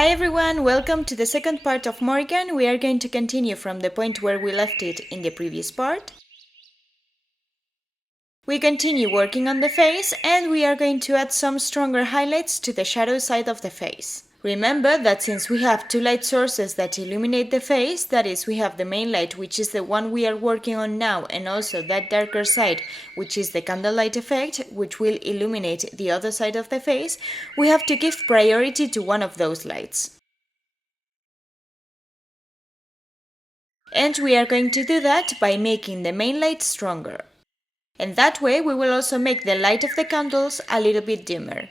Hi everyone, welcome to the second part of Morrigan. We are going to continue from the point where we left it in the previous part. We continue working on the face and we are going to add some stronger highlights to the shadow side of the face. Remember that since we have two light sources that illuminate the face, that is, we have the main light, which is the one we are working on now, and also that darker side, which is the candlelight effect, which will illuminate the other side of the face, we have to give priority to one of those lights. And we are going to do that by making the main light stronger. And that way we will also make the light of the candles a little bit dimmer.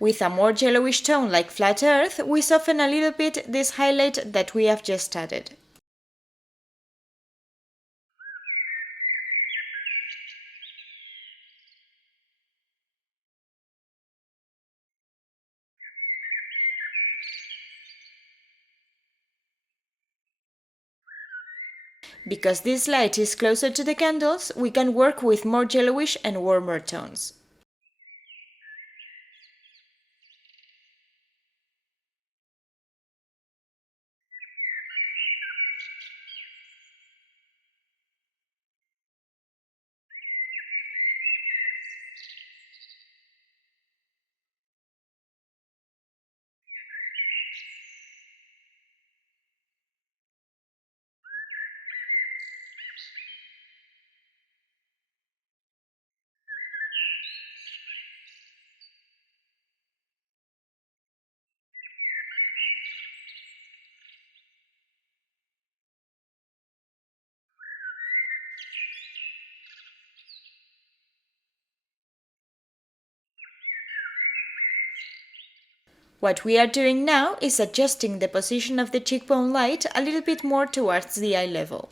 With a more yellowish tone like flat earth, we soften a little bit this highlight that we have just added. Because this light is closer to the candles, we can work with more yellowish and warmer tones. What we are doing now is adjusting the position of the cheekbone light a little bit more towards the eye level.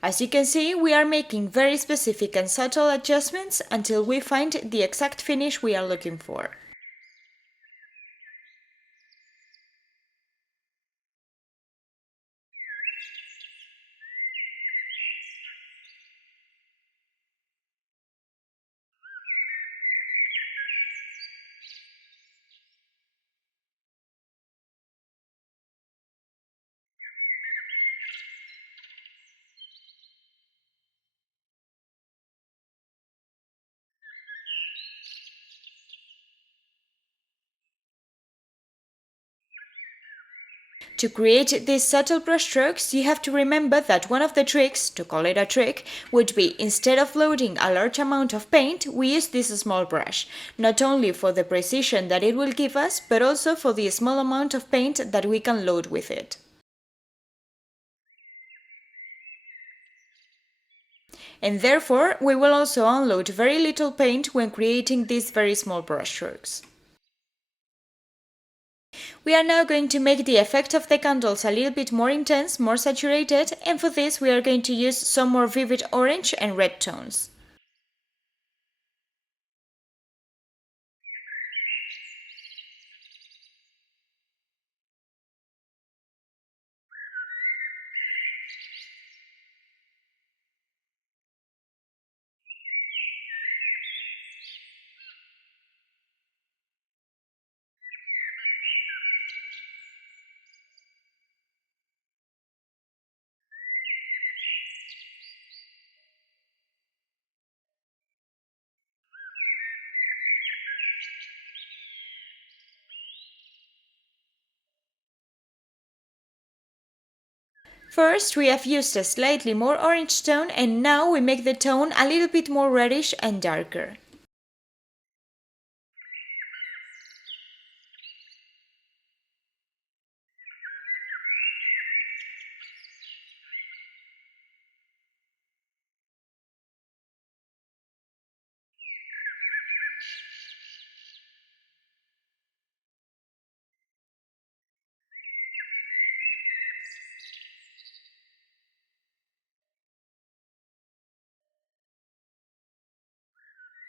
As you can see, we are making very specific and subtle adjustments until we find the exact finish we are looking for. To create these subtle brushstrokes, you have to remember that one of the tricks, to call it a trick, would be instead of loading a large amount of paint, we use this small brush, not only for the precision that it will give us, but also for the small amount of paint that we can load with it. And therefore, we will also unload very little paint when creating these very small brushstrokes. We are now going to make the effect of the candles a little bit more intense, more saturated, and for this we are going to use some more vivid orange and red tones. First, we have used a slightly more orange tone, and now we make the tone a little bit more reddish and darker.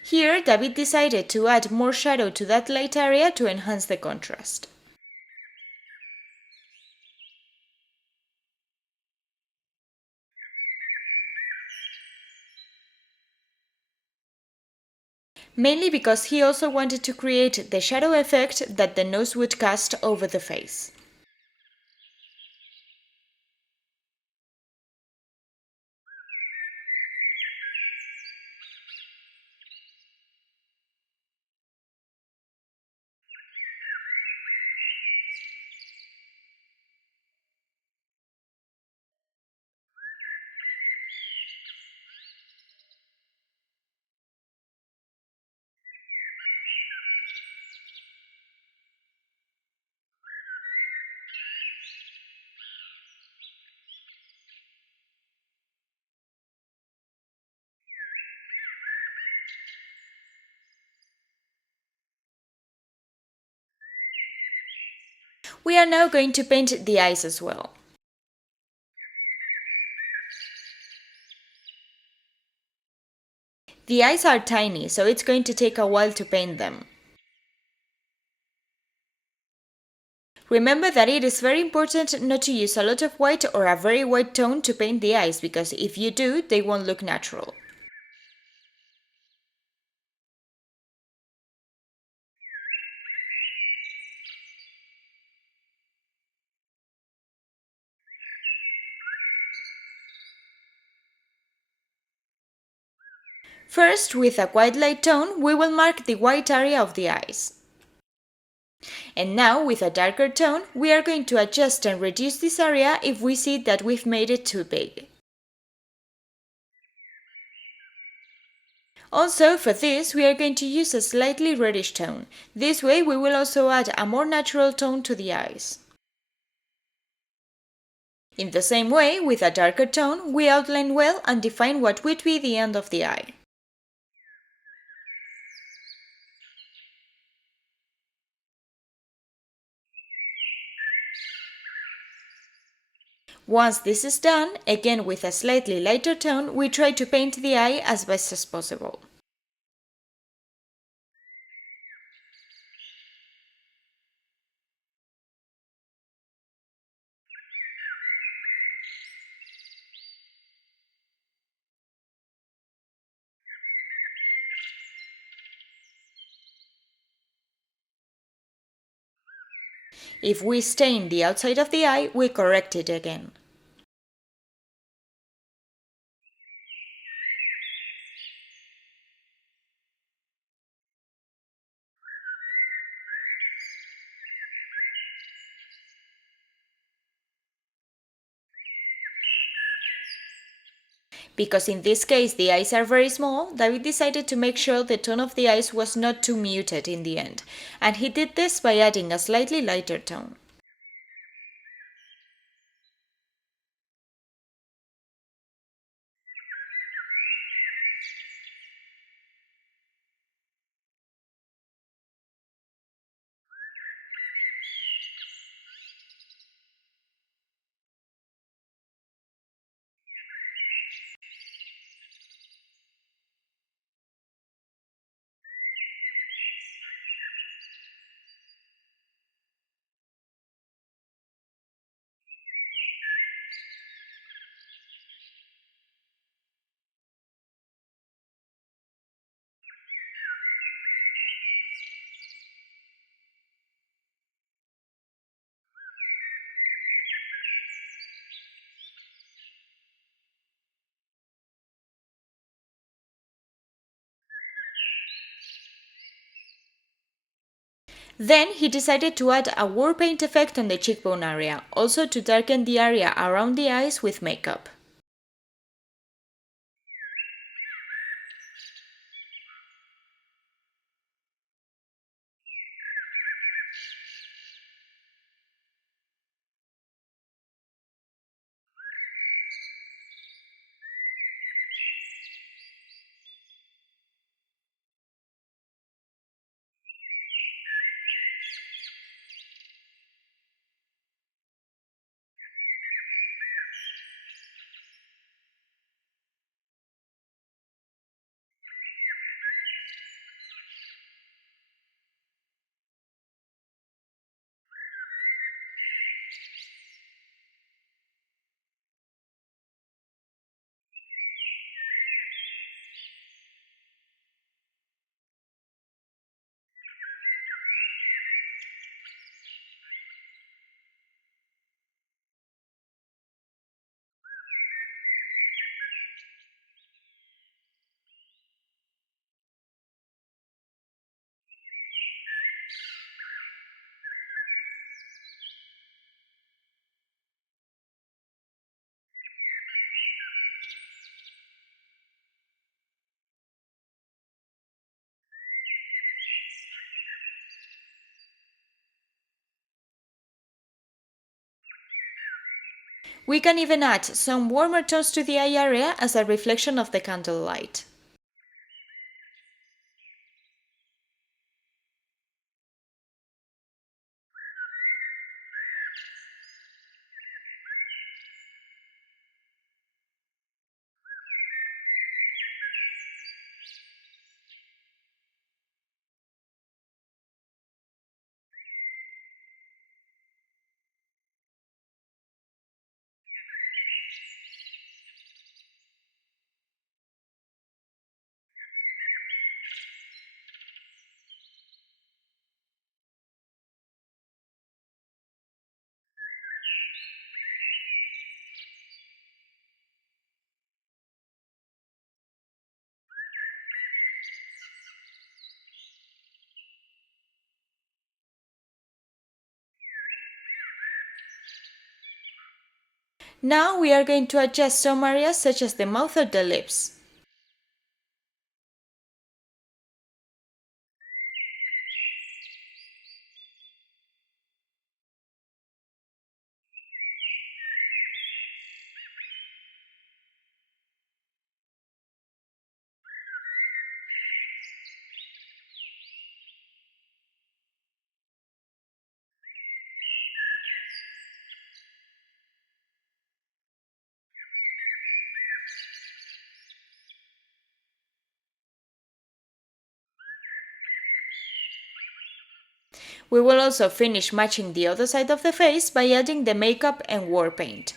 Here, David decided to add more shadow to that light area to enhance the contrast. Mainly because he also wanted to create the shadow effect that the nose would cast over the face. We are now going to paint the eyes as well. The eyes are tiny, so it's going to take a while to paint them. Remember that it is very important not to use a lot of white or a very white tone to paint the eyes, because if you do, they won't look natural. First, with a quite light tone, we will mark the white area of the eyes. And now, with a darker tone, we are going to adjust and reduce this area if we see that we've made it too big. Also, for this, we are going to use a slightly reddish tone. This way, we will also add a more natural tone to the eyes. In the same way, with a darker tone, we outline well and define what would be the end of the eye. Once this is done, again with a slightly lighter tone, we try to paint the eye as best as possible. If we stain the outside of the eye, we correct it again. Because in this case the eyes are very small, David decided to make sure the tone of the eyes was not too muted in the end, and he did this by adding a slightly lighter tone. Then he decided to add a war paint effect on the cheekbone area, also to darken the area around the eyes with makeup. We can even add some warmer tones to the eye area as a reflection of the candle light. Now we are going to adjust some areas such as the mouth or the lips. We will also finish matching the other side of the face by adding the makeup and war paint.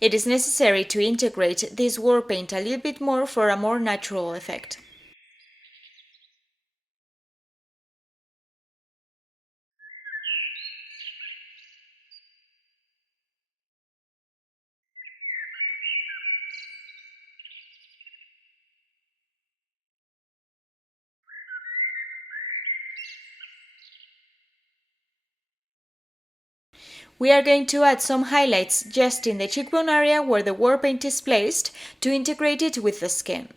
It is necessary to integrate this war paint a little bit more for a more natural effect. We are going to add some highlights just in the cheekbone area where the war paint is placed to integrate it with the skin.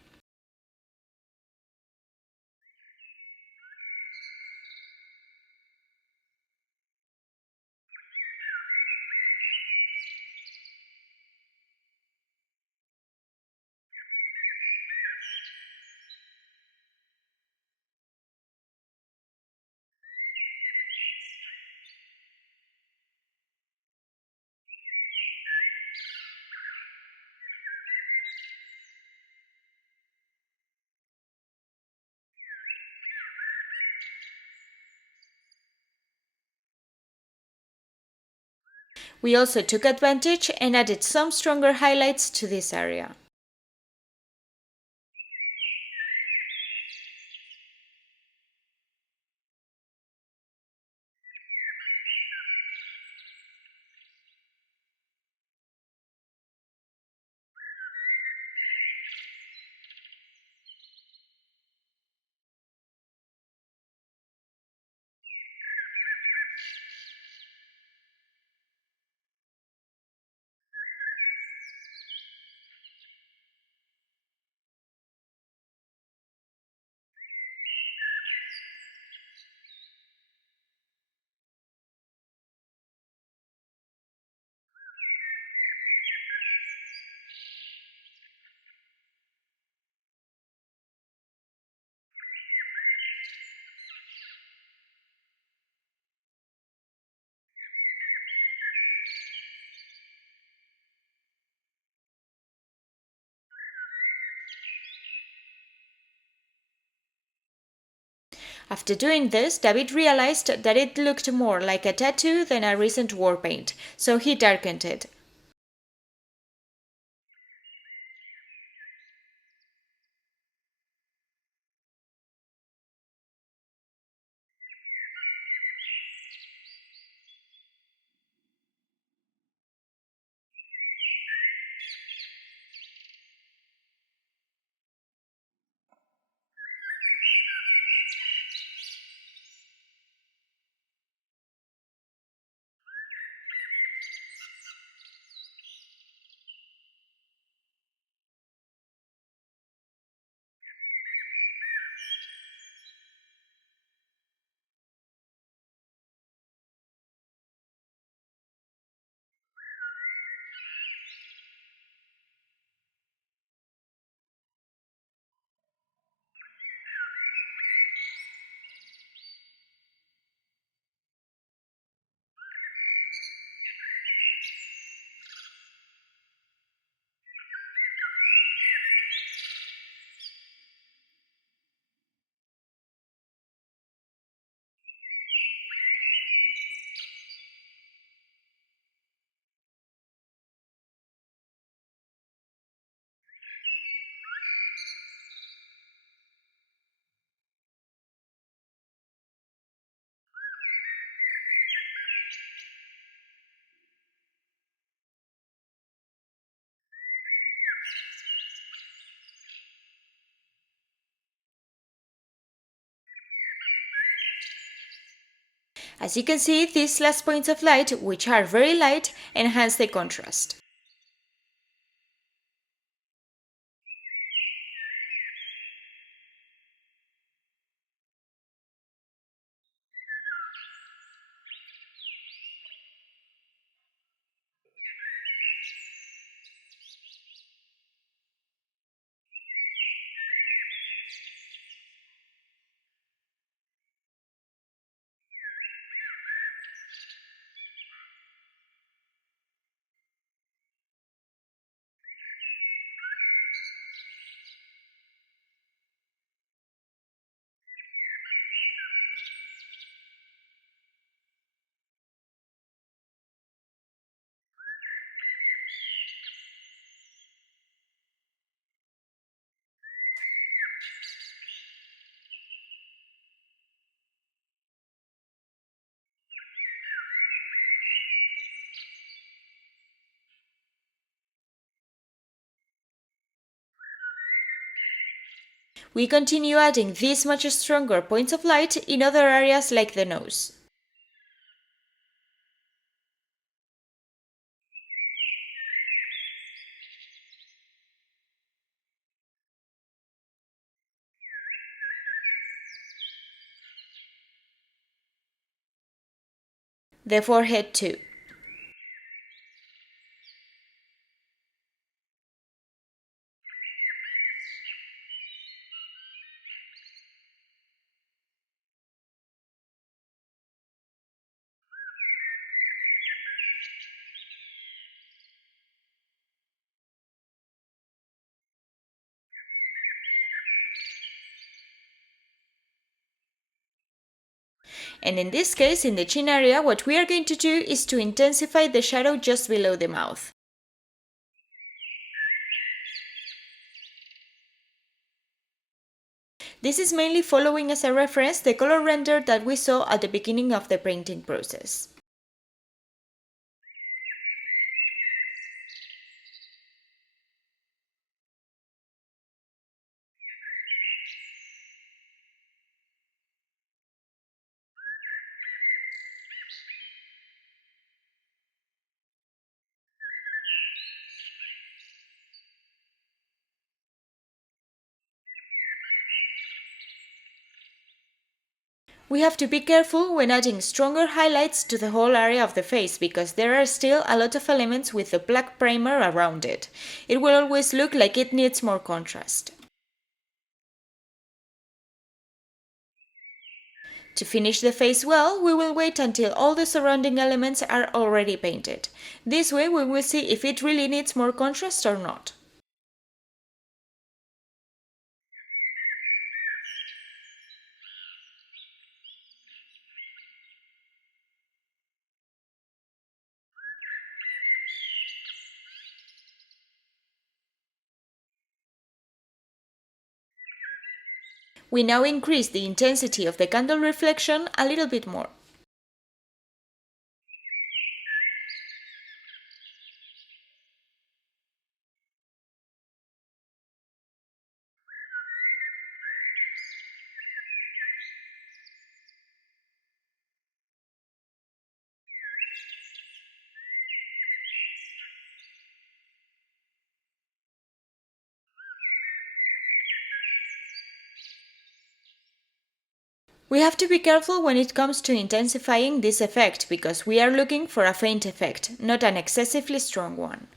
We also took advantage and added some stronger highlights to this area. After doing this, David realized that it looked more like a tattoo than a recent war paint, so he darkened it. As you can see, these last points of light, which are very light, enhance the contrast. We continue adding these much stronger points of light in other areas like the nose. The forehead too. And in this case, in the chin area, what we are going to do is to intensify the shadow just below the mouth. This is mainly following as a reference the color render that we saw at the beginning of the painting process. We have to be careful when adding stronger highlights to the whole area of the face because there are still a lot of elements with the black primer around it. It will always look like it needs more contrast. To finish the face well, we will wait until all the surrounding elements are already painted. This way we will see if it really needs more contrast or not. We now increase the intensity of the candle reflection a little bit more. We have to be careful when it comes to intensifying this effect because we are looking for a faint effect, not an excessively strong one.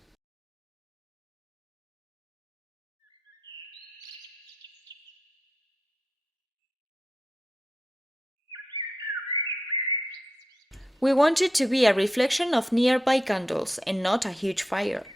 We want it to be a reflection of nearby candles and not a huge fire.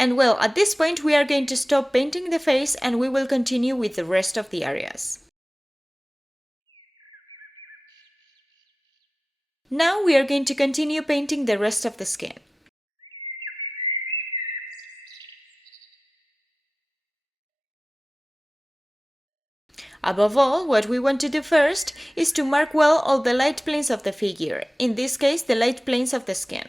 And well, at this point we are going to stop painting the face and we will continue with the rest of the areas. Now we are going to continue painting the rest of the skin. Above all, what we want to do first is to mark well all the light planes of the figure, in this case the light planes of the skin.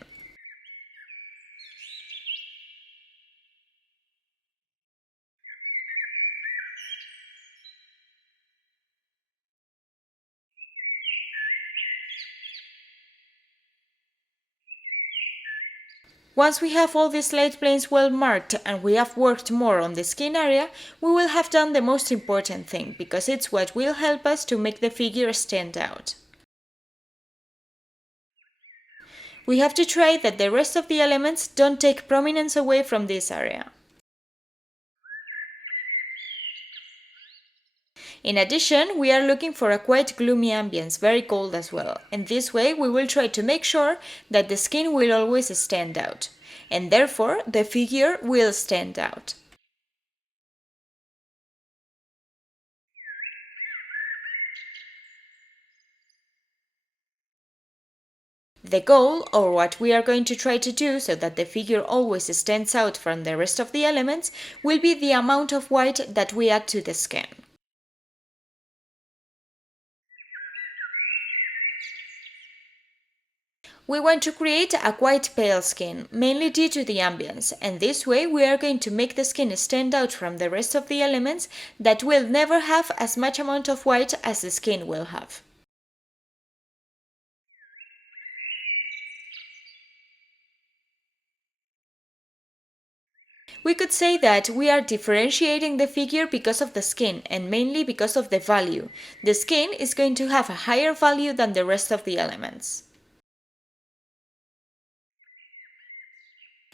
Once we have all these light planes well marked and we have worked more on the skin area, we will have done the most important thing, because it's what will help us to make the figure stand out. We have to try that the rest of the elements don't take prominence away from this area. In addition, we are looking for a quite gloomy ambience, very cold as well, and this way we will try to make sure that the skin will always stand out, and therefore the figure will stand out. The goal, or what we are going to try to do so that the figure always stands out from the rest of the elements, will be the amount of white that we add to the skin. We want to create a quite pale skin, mainly due to the ambience, and this way we are going to make the skin stand out from the rest of the elements that will never have as much amount of white as the skin will have. We could say that we are differentiating the figure because of the skin and mainly because of the value. The skin is going to have a higher value than the rest of the elements.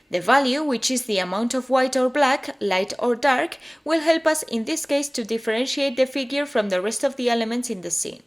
The value, which is the amount of white or black, light or dark, will help us in this case to differentiate the figure from the rest of the elements in the scene.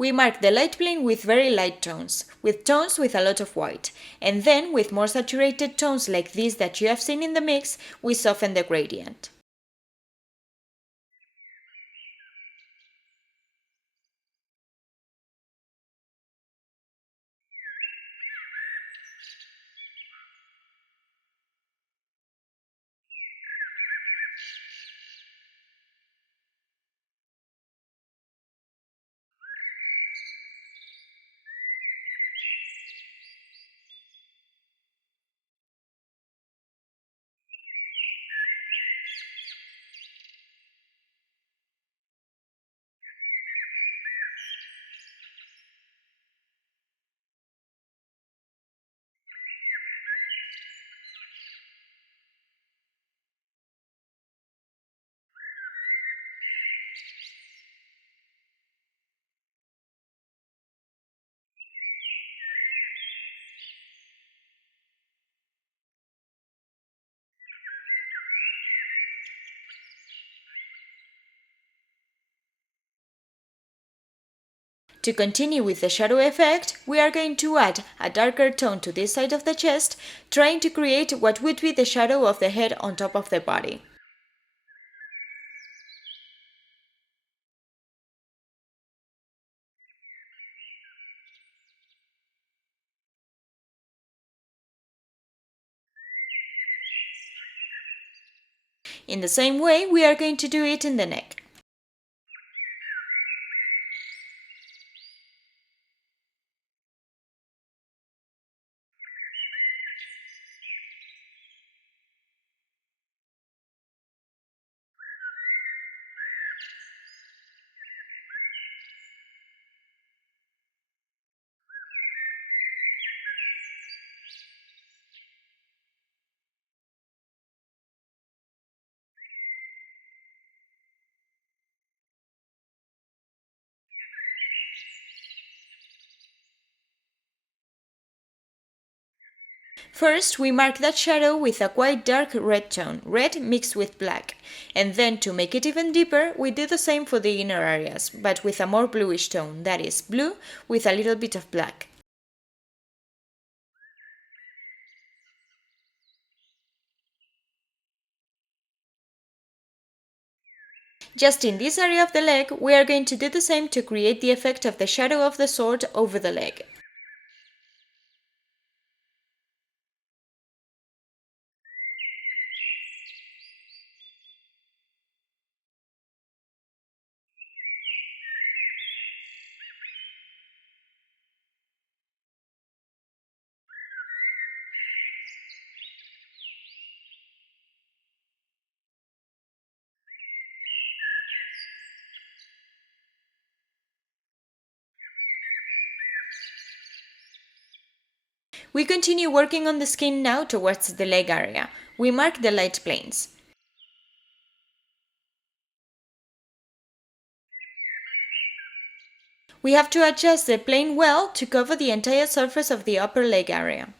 We mark the light plane with very light tones, with tones with a lot of white, and then with more saturated tones like these that you have seen in the mix, we soften the gradient. To continue with the shadow effect, we are going to add a darker tone to this side of the chest, trying to create what would be the shadow of the head on top of the body. In the same way, we are going to do it in the neck. First, we mark that shadow with a quite dark red tone, red mixed with black. And then, to make it even deeper, we do the same for the inner areas, but with a more bluish tone, that is, blue with a little bit of black. Just in this area of the leg, we are going to do the same to create the effect of the shadow of the sword over the leg. We continue working on the skin now towards the leg area. We mark the light planes. We have to adjust the plane well to cover the entire surface of the upper leg area.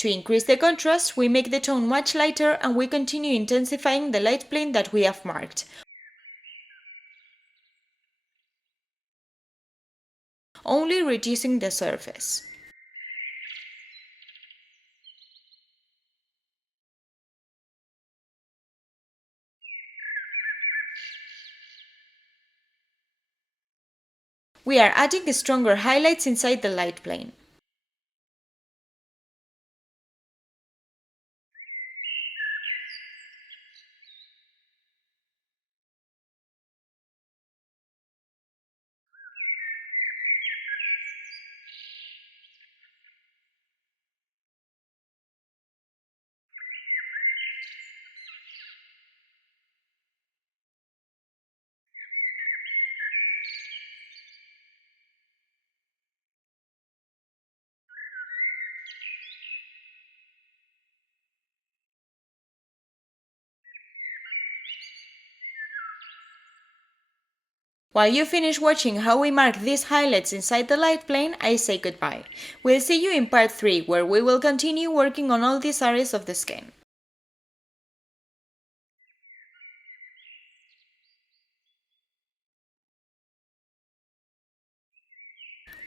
To increase the contrast, we make the tone much lighter and we continue intensifying the light plane that we have marked. only reducing the surface. We are adding stronger highlights inside the light plane. While you finish watching how we mark these highlights inside the light plane, I say goodbye. We'll see you in part 3, where we will continue working on all these areas of the skin.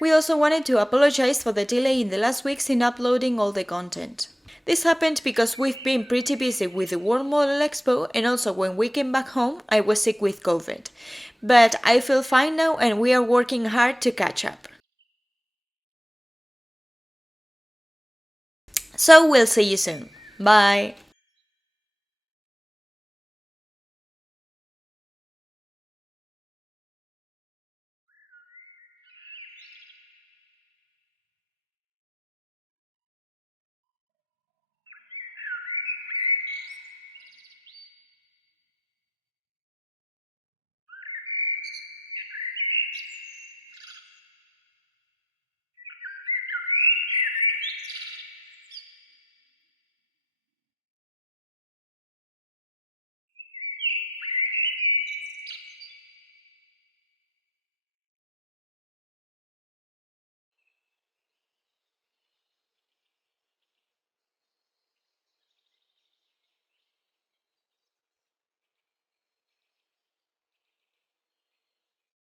We also wanted to apologize for the delay in the last weeks in uploading all the content. This happened because we've been pretty busy with the World Model Expo, and also when we came back home I was sick with COVID. But I feel fine now and we are working hard to catch up. So we'll see you soon. Bye!